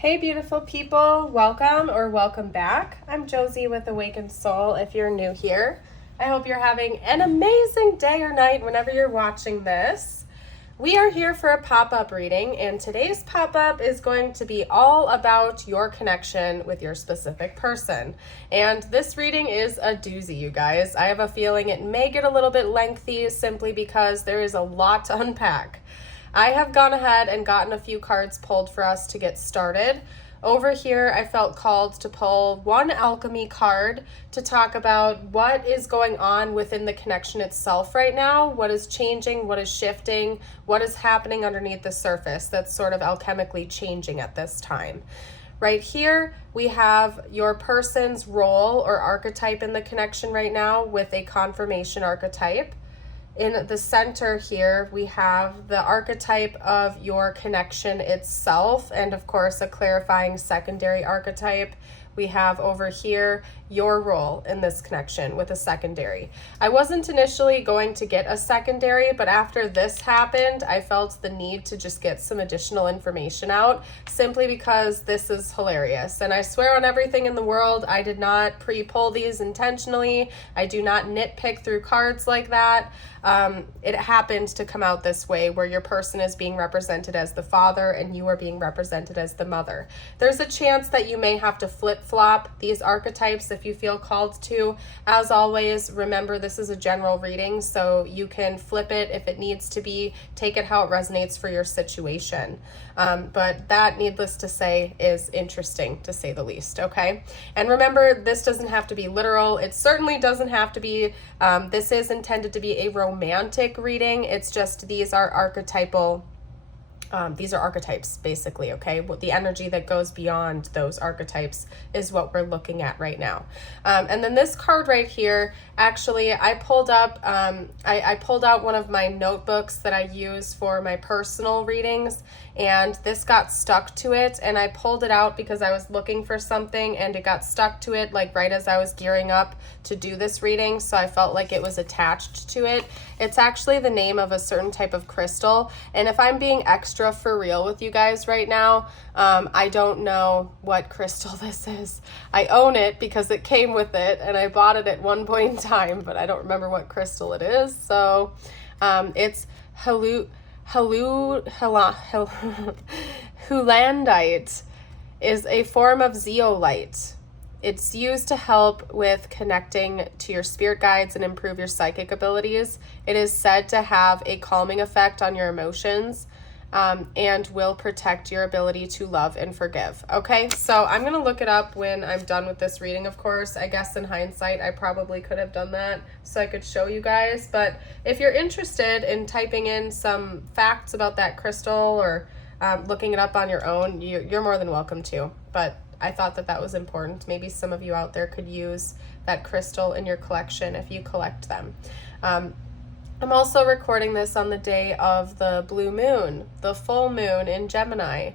Hey beautiful people, welcome or welcome back. I'm Josie with Awakened Soul if you're new here. I hope you're having an amazing day or night whenever you're watching this. We are here for a pop-up reading, and today's pop-up is going to be all about your connection with your specific person. And this reading is a doozy, you guys. I have a feeling it may get a little bit lengthy simply because there is a lot to unpack. I have gone ahead and gotten a few cards pulled for us to get started. Over here, I felt called to pull one alchemy card to talk about what is going on within the connection itself right now, what is changing, what is shifting, what is happening underneath the surface that's sort of alchemically changing at this time. Right here, we have your person's role or archetype in the connection right now with a confirmation archetype. In the center here, we have the archetype of your connection itself, and of course, a clarifying secondary archetype. We have over here your role in this connection with a secondary. I wasn't initially going to get a secondary, but after this happened, I felt the need to just get some additional information out simply because this is hilarious. And I swear on everything in the world, I did not pre-pull these intentionally. I do not nitpick through cards like that. It happened to come out this way where your person is being represented as the father and you are being represented as the mother. There's a chance that you may have to flip-flop these archetypes if you feel called to. As always, remember this is a general reading, so you can flip it if it needs to be, take it how it resonates for your situation. But that, needless to say, is interesting to say the least, okay? And remember, this doesn't have to be literal. It certainly doesn't have to be, this is intended to be a romantic reading. It's just these are archetypal. These are archetypes, basically, okay? The energy that goes beyond those archetypes is what we're looking at right now. And then this card right here, actually, I pulled up, I pulled out one of my notebooks that I use for my personal readings, and this got stuck to it, and I pulled it out because I was looking for something, and it got stuck to it, like right as I was gearing up to do this reading, so I felt like it was attached to it. It's actually the name of a certain type of crystal, and if I'm being extra for real with you guys right now, I don't know what crystal this is. I own it because it came with it, and I bought it at one point in time, but I don't remember what crystal it is, so it's Hulandite is a form of zeolite. It's used to help with connecting to your spirit guides and improve your psychic abilities. It is said to have a calming effect on your emotions and will protect your ability to love and forgive. Okay, so I'm going to look it up when I'm done with this reading, of course. I guess in hindsight, I probably could have done that so I could show you guys. But if you're interested in typing in some facts about that crystal or looking it up on your own, you're more than welcome to. But I thought that that was important. Maybe some of you out there could use that crystal in your collection if you collect them. I'm also recording this on the day of the blue moon, the full moon in Gemini.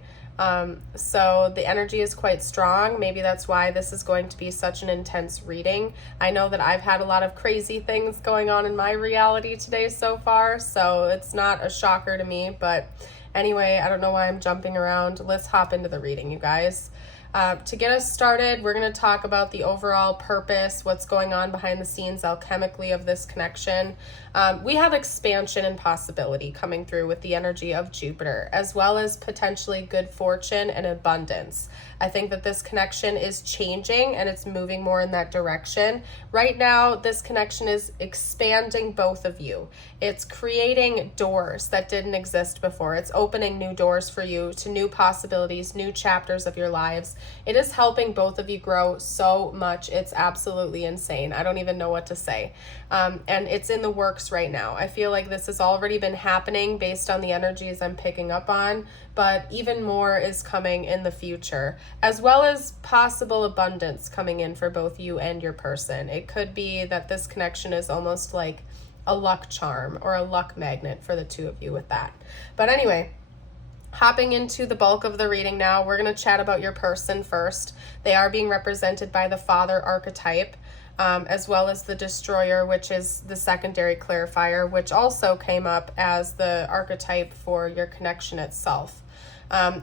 So the energy is quite strong. Maybe that's why this is going to be such an intense reading. I know that I've had a lot of crazy things going on in my reality today so far, so it's not a shocker to me. But anyway, I don't know why I'm jumping around. Let's hop into the reading, you guys. To get us started, we're going to talk about the overall purpose, what's going on behind the scenes alchemically of this connection. We have expansion and possibility coming through with the energy of Jupiter, as well as potentially good fortune and abundance. I think that this connection is changing and it's moving more in that direction. Right now, this connection is expanding both of you. It's creating doors that didn't exist before. It's opening new doors for you to new possibilities, new chapters of your lives. It is helping both of you grow so much. It's absolutely insane. I don't even know what to say. And it's in the works right now. I feel like this has already been happening based on the energies I'm picking up on, but even more is coming in the future, as well as possible abundance coming in for both you and your person. It could be that this connection is almost like a luck charm or a luck magnet for the two of you with that. But anyway, hopping into the bulk of the reading now, we're going to chat about your person first. They are being represented by the father archetype, as well as the destroyer, which is the secondary clarifier, which also came up as the archetype for your connection itself.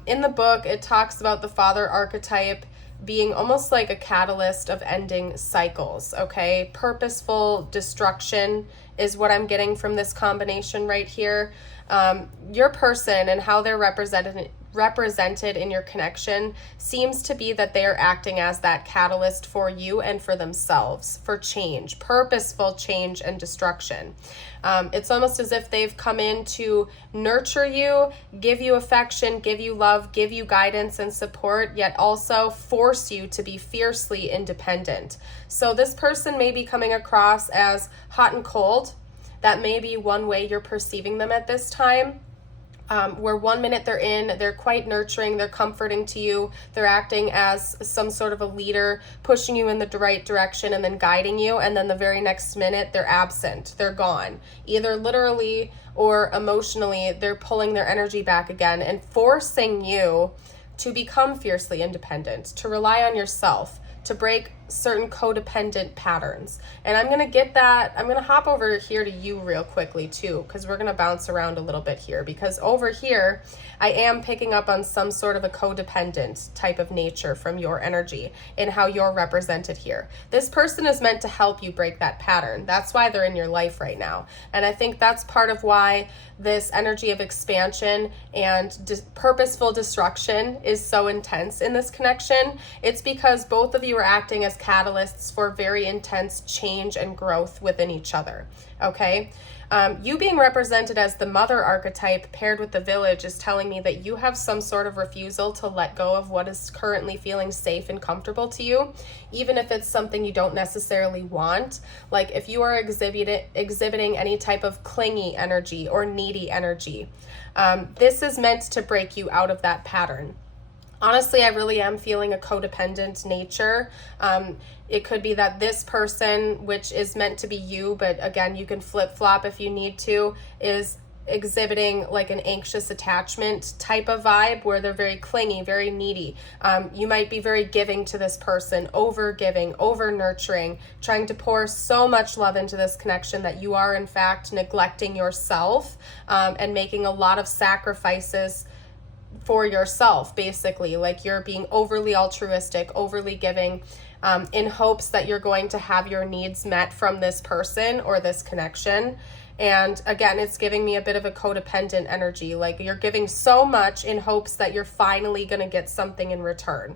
In the book, it talks about the father archetype being almost like a catalyst of ending cycles, okay? Purposeful destruction is what I'm getting from this combination right here. Your person and how they're represented in your connection seems to be that they are acting as that catalyst for you and for themselves, for change, purposeful change and destruction. It's almost as if they've come in to nurture you, give you affection, give you love, give you guidance and support, yet also force you to be fiercely independent. So this person may be coming across as hot and cold. That may be one way you're perceiving them at this time. Where 1 minute they're quite nurturing, they're comforting to you, they're acting as some sort of a leader, pushing you in the right direction and then guiding you, and then the very next minute they're absent, they're gone. Either literally or emotionally, they're pulling their energy back again and forcing you to become fiercely independent, to rely on yourself, to break certain codependent patterns. And I'm going to hop over here to you real quickly too, because we're going to bounce around a little bit here, because over here I am picking up on some sort of a codependent type of nature from your energy and how you're represented here. This person is meant to help you break that pattern. That's why they're in your life right now. And I think that's part of why this energy of expansion and purposeful destruction is so intense in this connection. It's because both of you are acting as catalysts for very intense change and growth within each other, okay? You being represented as the mother archetype paired with the village is telling me that you have some sort of refusal to let go of what is currently feeling safe and comfortable to you, even if it's something you don't necessarily want. Like if you are exhibiting any type of clingy energy or needy energy, this is meant to break you out of that pattern. Honestly, I really am feeling a codependent nature. It could be that this person, which is meant to be you, but again, you can flip-flop if you need to, is exhibiting like an anxious attachment type of vibe where they're very clingy, very needy. You might be very giving to this person, over giving, over nurturing, trying to pour so much love into this connection that you are in fact neglecting yourself and making a lot of sacrifices for yourself, basically. Like you're being overly altruistic, overly giving, in hopes that you're going to have your needs met from this person or this connection. And again, it's giving me a bit of a codependent energy. Like you're giving so much in hopes that you're finally going to get something in return.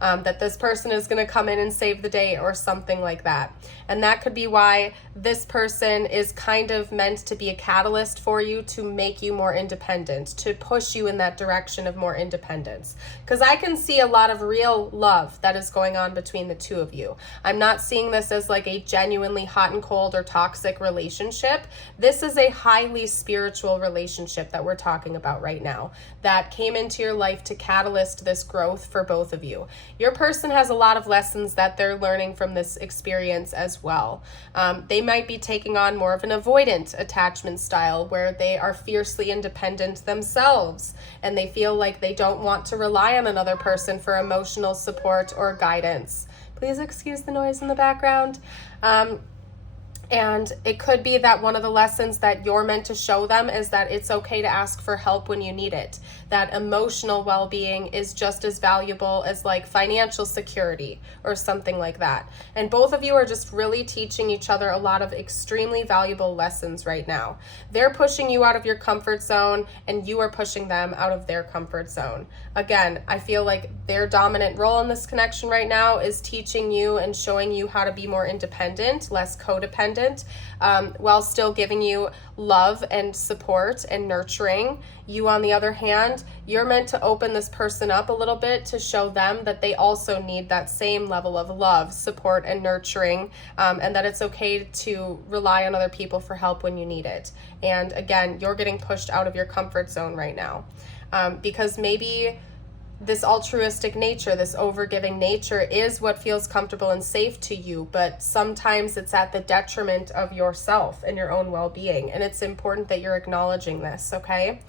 That this person is going to come in and save the day or something like that. And that could be why this person is kind of meant to be a catalyst for you to make you more independent, to push you in that direction of more independence. Because I can see a lot of real love that is going on between the two of you. I'm not seeing this as like a genuinely hot and cold or toxic relationship. This is a highly spiritual relationship that we're talking about right now that came into your life to catalyst this growth for both of you. Your person has a lot of lessons that they're learning from this experience as well. They might be taking on more of an avoidant attachment style where they are fiercely independent themselves and they feel like they don't want to rely on another person for emotional support or guidance. Please excuse the noise in the background. And it could be that one of the lessons that you're meant to show them is that it's okay to ask for help when you need it. That emotional well-being is just as valuable as like financial security or something like that. And both of you are just really teaching each other a lot of extremely valuable lessons right now. They're pushing you out of your comfort zone and you are pushing them out of their comfort zone. Again, I feel like their dominant role in this connection right now is teaching you and showing you how to be more independent, less codependent, while still giving you love and support and nurturing. You, on the other hand, you're meant to open this person up a little bit to show them that they also need that same level of love, support, and nurturing, and that it's okay to rely on other people for help when you need it. And again, you're getting pushed out of your comfort zone right now because maybe this altruistic nature, this overgiving nature is what feels comfortable and safe to you, but sometimes it's at the detriment of yourself and your own well-being. And it's important that you're acknowledging this, okay?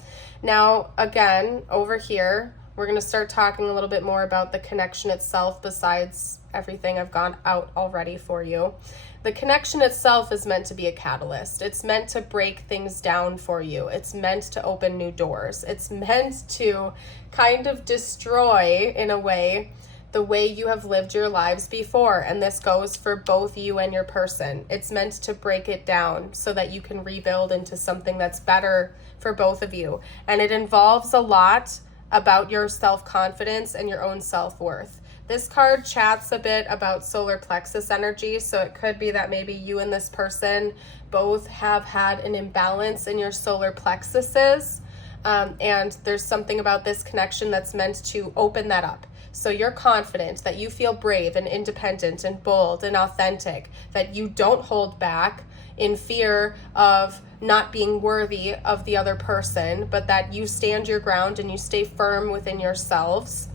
Now, again, over here, We're going to start talking a little bit more about the connection itself besides everything I've gone out already for you. The connection itself is meant to be a catalyst. It's meant to break things down for you. It's meant to open new doors. It's meant to kind of destroy, in a way, the way you have lived your lives before. And this goes for both you and your person. It's meant to break it down so that you can rebuild into something that's better for both of you. And it involves a lot about your self-confidence and your own self-worth. This card chats a bit about solar plexus energy, so it could be that maybe you and this person both have had an imbalance in your solar plexuses, and there's something about this connection that's meant to open that up. So you're confident, that you feel brave and independent and bold and authentic, that you don't hold back in fear of not being worthy of the other person, but that you stand your ground and you stay firm within yourselves.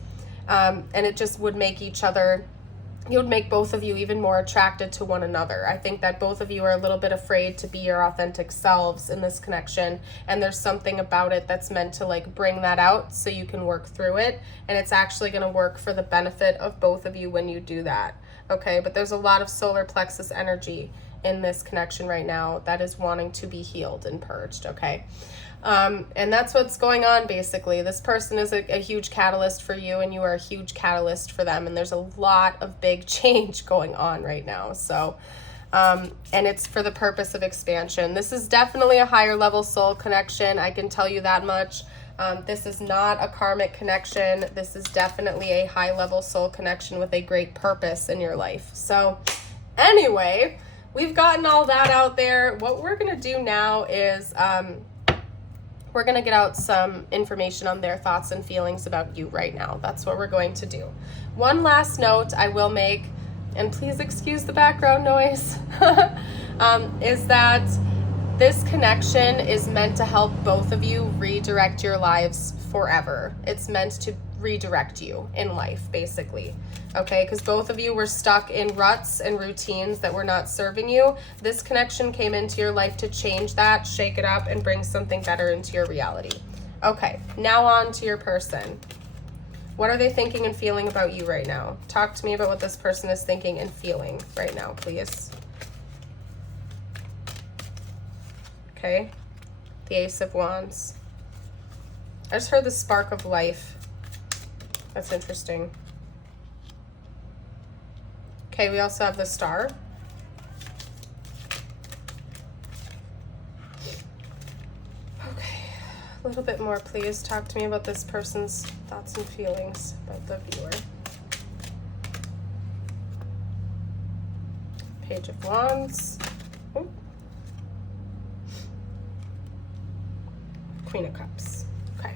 And it just would make it would make both of you even more attracted to one another. I think that both of you are a little bit afraid to be your authentic selves in this connection, and there's something about it that's meant to like bring that out so you can work through it, and it's actually going to work for the benefit of both of you when you do that. Okay, but there's a lot of solar plexus energy in this connection right now that is wanting to be healed and purged. Okay. And that's what's going on, basically. This person is a huge catalyst for you, and you are a huge catalyst for them. And there's a lot of big change going on right now. So, and it's for the purpose of expansion. This is definitely a higher level soul connection. I can tell you that much. This is not a karmic connection. This is definitely a high level soul connection with a great purpose in your life. So anyway, we've gotten all that out there. What we're going to do now is, we're going to get out some information on their thoughts and feelings about you right now. That's what we're going to do. One last note I will make, and please excuse the background noise, is that this connection is meant to help both of you redirect your lives forever. It's meant to redirect you in life, basically. Okay, because both of you were stuck in ruts and routines that were not serving you. This connection came into your life to change that, shake it up, and bring something better into your reality. Okay, now on to your person. What are they thinking and feeling about you right now? Talk to me about what this person is thinking and feeling right now, please. Okay, the Ace of Wands. I just heard the spark of life. That's interesting. Okay, we also have the Star. Okay, a little bit more, please. Talk to me about this person's thoughts and feelings about the viewer. Page of Wands. Ooh. Queen of Cups. Okay.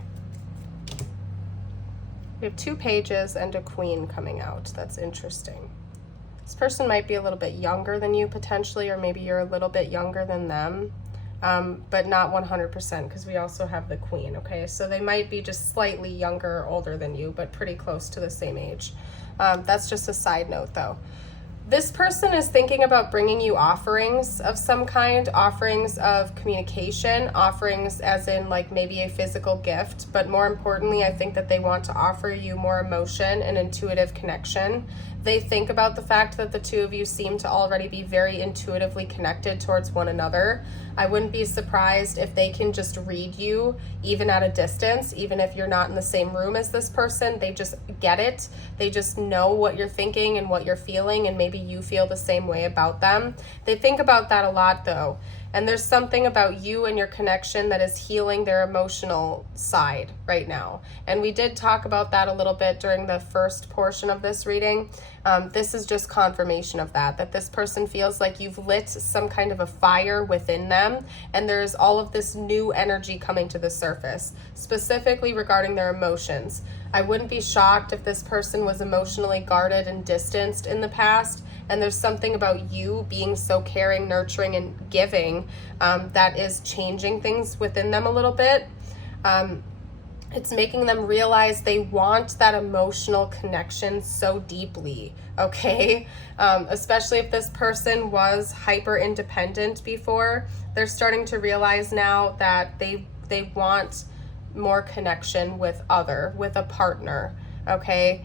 We have 2 pages and a Queen coming out. That's interesting. This person might be a little bit younger than you potentially, or maybe you're a little bit younger than them, but not 100% because we also have the Queen, okay? So they might be just slightly younger or older than you, but pretty close to the same age. That's just a side note though. This person is thinking about bringing you offerings of some kind, offerings of communication, offerings as in like maybe a physical gift, but more importantly, I think that they want to offer you more emotion and intuitive connection. They think about the fact that the two of you seem to already be very intuitively connected towards one another. I wouldn't be surprised if they can just read you even at a distance, even if you're not in the same room as this person. They just get it. They just know what you're thinking and what you're feeling, and maybe you feel the same way about them. They think about that a lot though. And there's something about you and your connection that is healing their emotional side right now. And we did talk about that a little bit during the first portion of this reading. This is just confirmation of that this person feels like you've lit some kind of a fire within them, and there's all of this new energy coming to the surface, specifically regarding their emotions. I wouldn't be shocked if this person was emotionally guarded and distanced in the past, and there's something about you being so caring, nurturing, and giving that is changing things within them a little bit. It's making them realize they want that emotional connection so deeply, okay? Especially if this person was hyper independent before. They're starting to realize now that they want more connection with a partner, okay?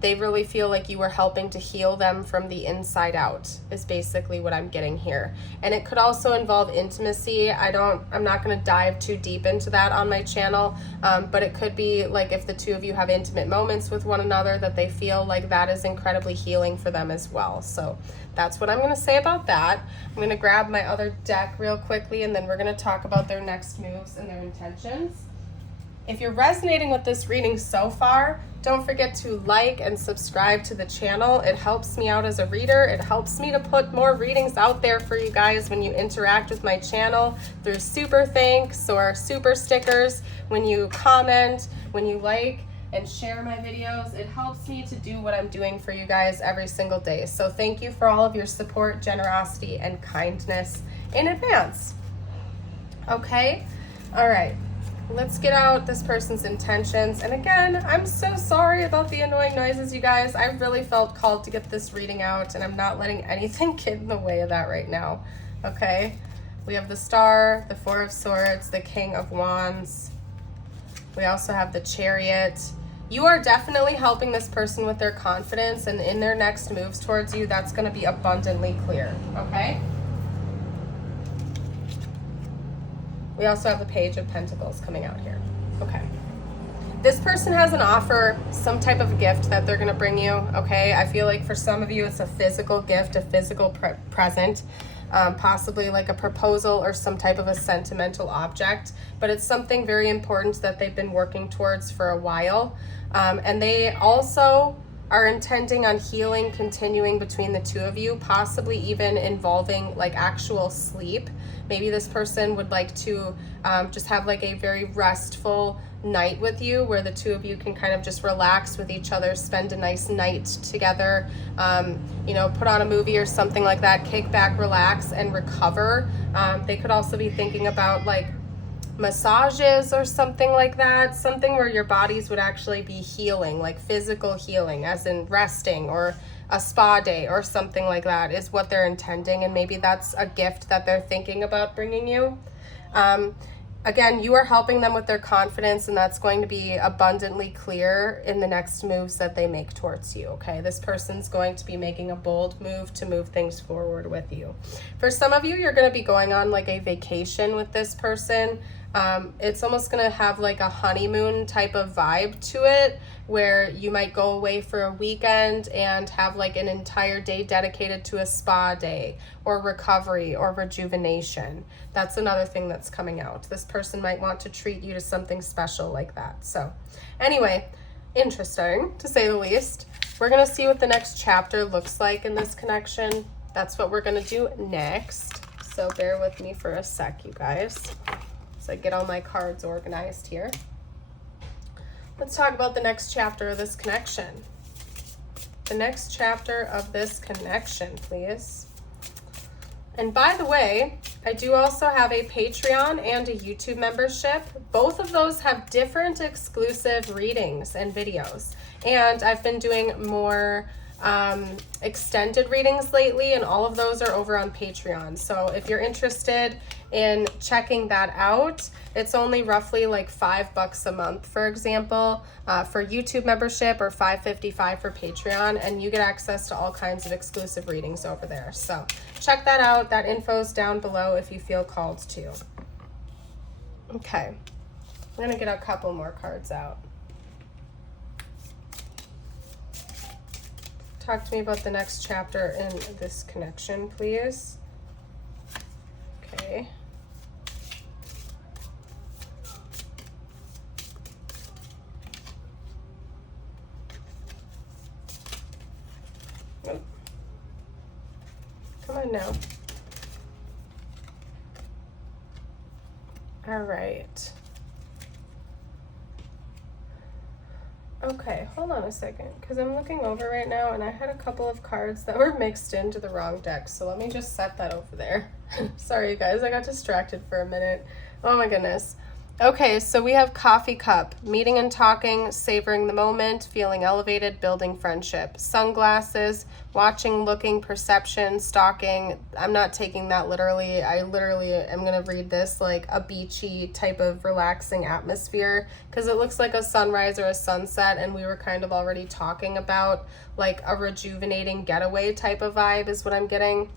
They really feel like you were helping to heal them from the inside out, is basically what I'm getting here. And it could also involve intimacy. I'm not going to dive too deep into that on my channel, but it could be like if the two of you have intimate moments with one another, that they feel like that is incredibly healing for them as well. So that's what I'm going to say about that. I'm going to grab my other deck real quickly, and then we're going to talk about their next moves and their intentions. If you're resonating with this reading so far, don't forget to like and subscribe to the channel. It helps me out as a reader. It helps me to put more readings out there for you guys when you interact with my channel through super thanks or super stickers, when you comment, when you like and share my videos. It helps me to do what I'm doing for you guys every single day. So thank you for all of your support, generosity, and kindness in advance. Okay, all right. Let's get out this person's intentions. And again, I'm so sorry about the annoying noises, you guys. I really felt called to get this reading out, and I'm not letting anything get in the way of that right now. Okay? We have the Star, the Four of Swords, the King of Wands. We also have the Chariot. You are definitely helping this person with their confidence, and in their next moves towards you, that's going to be abundantly clear. Okay? We also have the Page of Pentacles coming out here. Okay. This person has an offer, some type of gift that they're going to bring you, okay? I feel like for some of you, it's a physical gift, a physical present, possibly like a proposal or some type of a sentimental object, but it's something very important that they've been working towards for a while. And they also are intending on healing continuing between the two of you, possibly even involving like actual sleep. Maybe this person would like to just have like a very restful night with you, where the two of you can kind of just relax with each other, spend a nice night together, you know, put on a movie or something like that, kick back, relax, and recover. They could also be thinking about like massages or something like that, something where your bodies would actually be healing, like physical healing, as in resting, or a spa day or something like that is what they're intending. And maybe that's a gift that they're thinking about bringing you. Again, you are helping them with their confidence, and that's going to be abundantly clear in the next moves that they make towards you, okay? This person's going to be making a bold move to move things forward with you. For some of you, you're going to be going on like a vacation with this person. It's almost going to have like a honeymoon type of vibe to it, where you might go away for a weekend and have like an entire day dedicated to a spa day or recovery or rejuvenation. That's another thing that's coming out. This person might want to treat you to something special like that. So anyway, interesting to say the least. We're going to see what the next chapter looks like in this connection. That's what we're going to do next. So bear with me for a sec, you guys. I get all my cards organized here. Let's talk about the next chapter of this connection. The next chapter of this connection, please. And by the way, I do also have a Patreon and a YouTube membership. Both of those have different exclusive readings and videos. And I've been doing more extended readings lately, and all of those are over on Patreon. So if you're interested in checking that out, it's only roughly like $5 a month, for example, for YouTube membership, or $5.55 for Patreon, and you get access to all kinds of exclusive readings over there. So check that out. That info's down below if you feel called to. Okay, I'm gonna get a couple more cards out. Talk to me about the next chapter in this connection, please. Okay. Oh. Come on now. All right. Okay, hold on a second, because I'm looking over right now and I had a couple of cards that were mixed into the wrong deck, so let me just set that over there. Sorry, you guys, I got distracted for a minute. Oh my goodness. Okay, so we have coffee cup, meeting and talking, savoring the moment, feeling elevated, building friendship. Sunglasses, watching, looking, perception, stalking. I'm not taking that literally. I literally am going to read this like a beachy type of relaxing atmosphere because it looks like a sunrise or a sunset, and we were kind of already talking about like a rejuvenating getaway type of vibe is what I'm getting.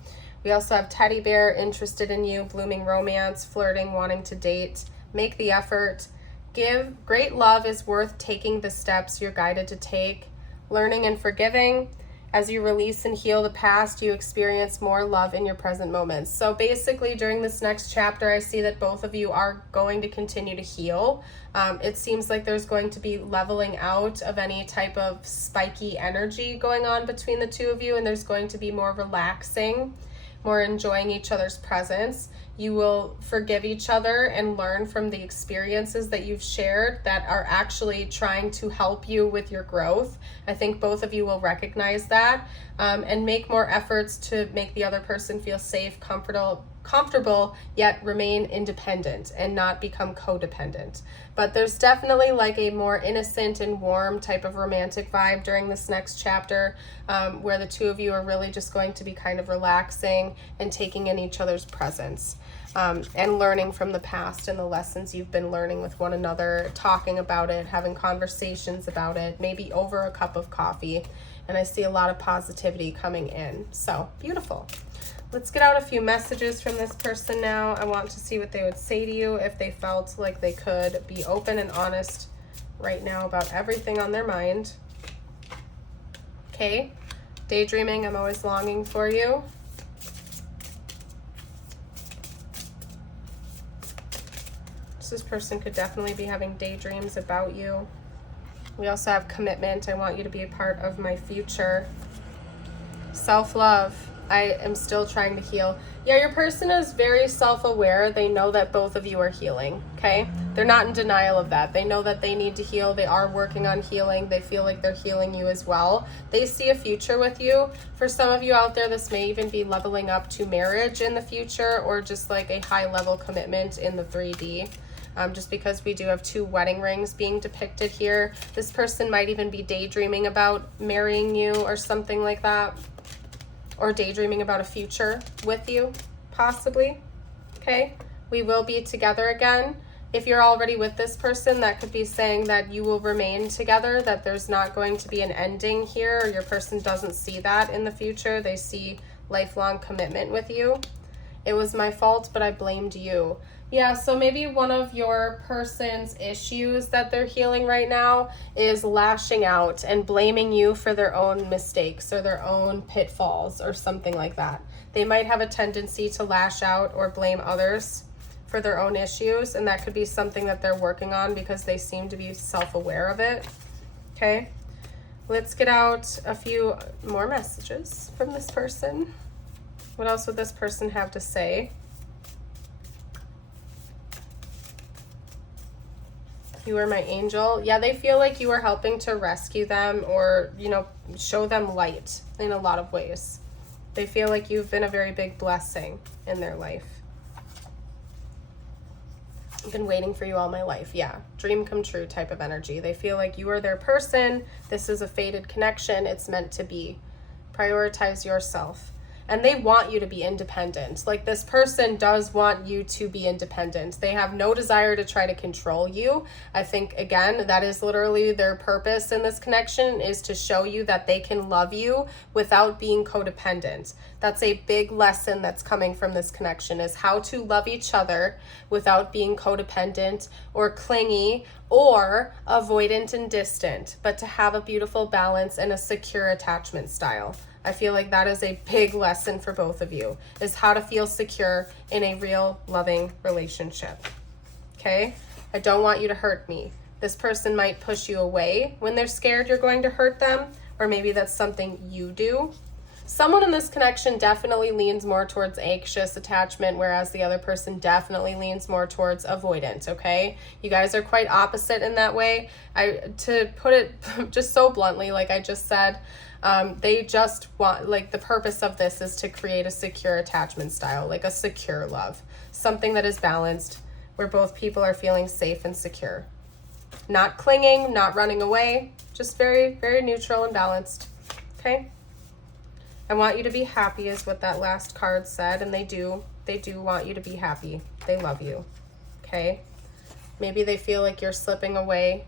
We also have teddy bear, interested in you, blooming romance, flirting, wanting to date. Make the effort. Give. Great love is worth taking the steps you're guided to take. Learning and forgiving. As you release and heal the past, you experience more love in your present moments. So basically, during this next chapter, I see that both of you are going to continue to heal. It seems like there's going to be leveling out of any type of spiky energy going on between the two of you, and there's going to be more relaxing, more enjoying each other's presence. You will forgive each other and learn from the experiences that you've shared that are actually trying to help you with your growth. I think both of you will recognize that and make more efforts to make the other person feel safe, comfortable, yet remain independent and not become codependent. But there's definitely like a more innocent and warm type of romantic vibe during this next chapter, where the two of you are really just going to be kind of relaxing and taking in each other's presence, and learning from the past and the lessons you've been learning with one another, talking about it, having conversations about it, maybe over a cup of coffee. And I see a lot of positivity coming in. So beautiful. Let's get out a few messages from this person now. I want to see what they would say to you if they felt like they could be open and honest right now about everything on their mind. Okay. Daydreaming, I'm always longing for you. This person could definitely be having daydreams about you. We also have commitment. I want you to be a part of my future. Self-love. I am still trying to heal. Yeah, your person is very self-aware. They know that both of you are healing, okay? They're not in denial of that. They know that they need to heal. They are working on healing. They feel like they're healing you as well. They see a future with you. For some of you out there, this may even be leveling up to marriage in the future, or just like a high-level commitment in the 3D. Just because we do have 2 wedding rings being depicted here. This person might even be daydreaming about marrying you or something like that. Or daydreaming about a future with you, possibly. Okay? We will be together again. If you're already with this person, that could be saying that you will remain together, that there's not going to be an ending here, or your person doesn't see that in the future. They see lifelong commitment with you. It was my fault, but I blamed you. Yeah, so maybe one of your person's issues that they're healing right now is lashing out and blaming you for their own mistakes or their own pitfalls or something like that. They might have a tendency to lash out or blame others for their own issues, and that could be something that they're working on because they seem to be self-aware of it. Okay, let's get out a few more messages from this person. What else would this person have to say? You are my angel. Yeah, they feel like you are helping to rescue them or, show them light in a lot of ways. They feel like you've been a very big blessing in their life. I've been waiting for you all my life. Yeah, dream come true type of energy. They feel like you are their person. This is a fated connection. It's meant to be. Prioritize yourself. And they want you to be independent. Like, this person does want you to be independent. They have no desire to try to control you. I think, again, that is literally their purpose in this connection, is to show you that they can love you without being codependent. That's a big lesson that's coming from this connection, is how to love each other without being codependent or clingy or avoidant and distant, but to have a beautiful balance and a secure attachment style. I feel like that is a big lesson for both of you, is how to feel secure in a real loving relationship. Okay? I don't want you to hurt me. This person might push you away when they're scared you're going to hurt them, or maybe that's something you do. Someone in this connection definitely leans more towards anxious attachment, whereas the other person definitely leans more towards avoidant, okay? You guys are quite opposite in that way. To put it just so bluntly, like I just said, they just want, like, the purpose of this is to create a secure attachment style, like a secure love, something that is balanced, where both people are feeling safe and secure. Not clinging, not running away, just very, very neutral and balanced. Okay? I want you to be happy is what that last card said, and they do want you to be happy. They love you. Okay? Maybe they feel like you're slipping away,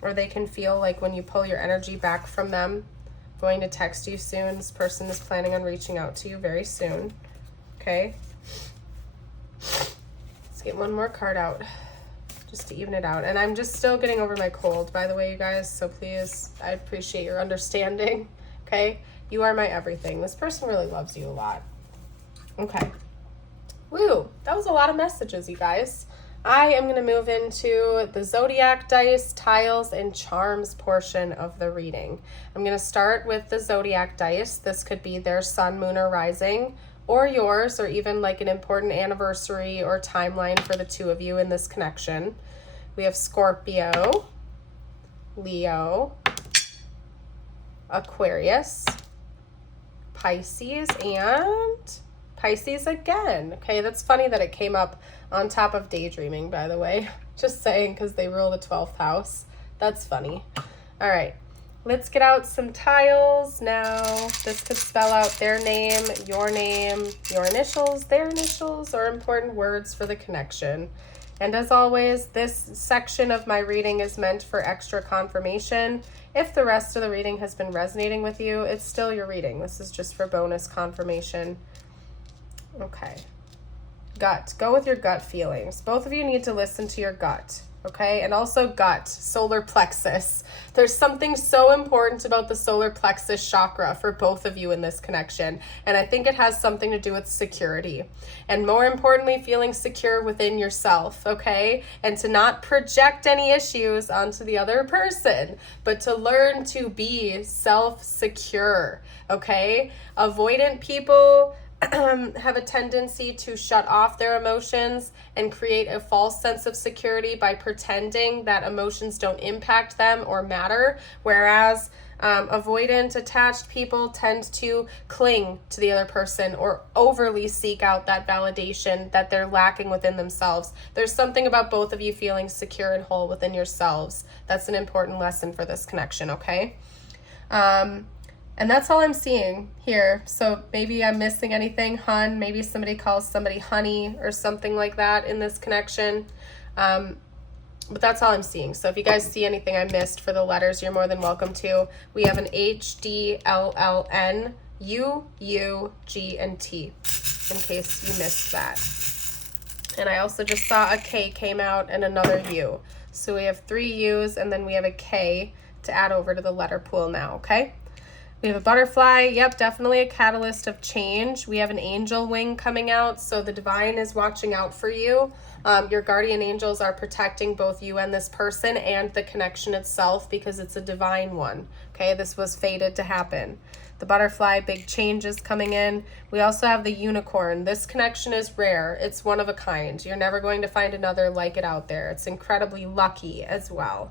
or they can feel like when you pull your energy back from them, going to text you soon. This person is planning on reaching out to you very soon. Okay? Let's get one more card out just to even it out. And I'm just still getting over my cold, by the way, you guys, so please, I appreciate your understanding. Okay? You are my everything. This person really loves you a lot. Okay. Woo, that was a lot of messages, you guys. I am going to move into the Zodiac dice, tiles, and charms portion of the reading. I'm going to start with the Zodiac dice. This could be their sun, moon, or rising, or yours, or even like an important anniversary or timeline for the two of you in this connection. We have Scorpio, Leo, Aquarius, Pisces, and Pisces again. Okay, that's funny that it came up on top of daydreaming, by the way. Just saying, because they rule the 12th house. That's funny. All right, let's get out some tiles now. This could spell out their name, your initials, their initials, or important words for the connection. And as always, this section of my reading is meant for extra confirmation. If the rest of the reading has been resonating with you, it's still your reading. This is just for bonus confirmation. Okay. Gut. Go with your gut feelings. Both of you need to listen to your gut. Okay? And also gut, solar plexus. There's something so important about the solar plexus chakra for both of you in this connection. And I think it has something to do with security. And more importantly, feeling secure within yourself. Okay? And to not project any issues onto the other person, but to learn to be self-secure. Okay? Avoidant people have a tendency to shut off their emotions and create a false sense of security by pretending that emotions don't impact them or matter, whereas avoidant attached people tend to cling to the other person or overly seek out that validation that they're lacking within themselves. There's something about both of you feeling secure and whole within yourselves. That's an important lesson for this connection, okay? And that's all I'm seeing here. So maybe I'm missing anything, hun. Maybe somebody calls somebody honey or something like that in this connection. But that's all I'm seeing. So if you guys see anything I missed for the letters, you're more than welcome to. We have an H, D, L, L, N, U, U, G, and T, in case you missed that. And I also just saw a K came out and another U. So we have 3 U's and then we have a K to add over to the letter pool now, okay? We have a butterfly. Yep, definitely a catalyst of change. We have an angel wing coming out, so the divine is watching out for you. Your guardian angels are protecting both you and this person and the connection itself because it's a divine one. Okay, this was fated to happen. The butterfly, big changes coming in. We also have the unicorn. This connection is rare. It's one of a kind. You're never going to find another like it out there. It's incredibly lucky as well.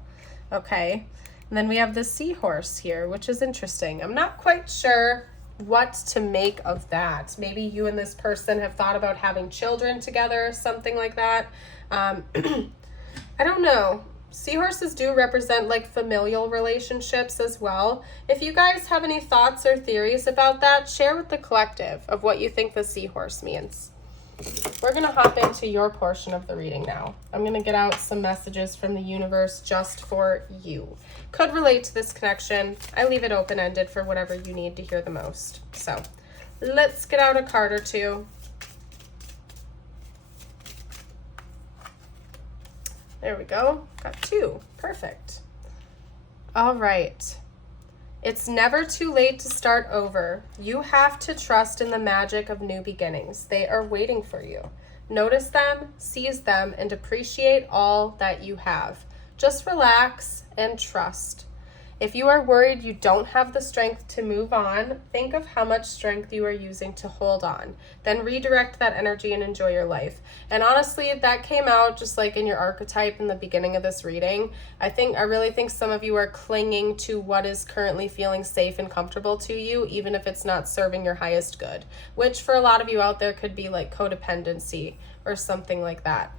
Okay. And then we have the seahorse here, which is interesting. I'm not quite sure what to make of that. Maybe you and this person have thought about having children together, something like that. I don't know. Seahorses do represent like familial relationships as well. If you guys have any thoughts or theories about that, share with the collective of what you think the seahorse means. We're going to hop into your portion of the reading now. I'm going to get out some messages from the universe just for you. Could relate to this connection. I leave it open-ended for whatever you need to hear the most. So let's get out a card or two. There we go. Got 2. Perfect. All right. It's never too late to start over. You have to trust in the magic of new beginnings. They are waiting for you. Notice them, seize them, and appreciate all that you have. Just relax and trust. If you are worried you don't have the strength to move on, think of how much strength you are using to hold on. Then redirect that energy and enjoy your life. And honestly, that came out just like in your archetype in the beginning of this reading. I really think some of you are clinging to what is currently feeling safe and comfortable to you, even if it's not serving your highest good, which for a lot of you out there could be like codependency or something like that.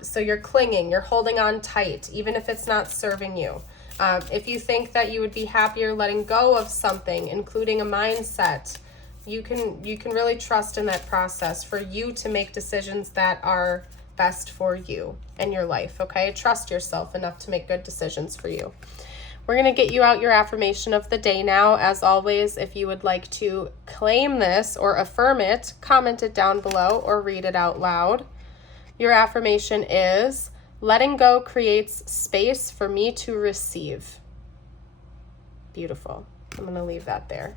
So you're clinging, you're holding on tight, even if it's not serving you. If you think that you would be happier letting go of something, including a mindset, you can really trust in that process for you to make decisions that are best for you and your life, okay? Trust yourself enough to make good decisions for you. We're going to get you out your affirmation of the day now. As always, if you would like to claim this or affirm it, comment it down below or read it out loud. Your affirmation is, letting go creates space for me to receive. Beautiful. I'm going to leave that there.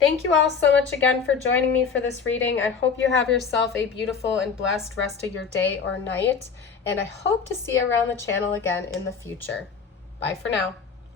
Thank you all so much again for joining me for this reading. I hope you have yourself a beautiful and blessed rest of your day or night, and I hope to see you around the channel again in the future. Bye for now.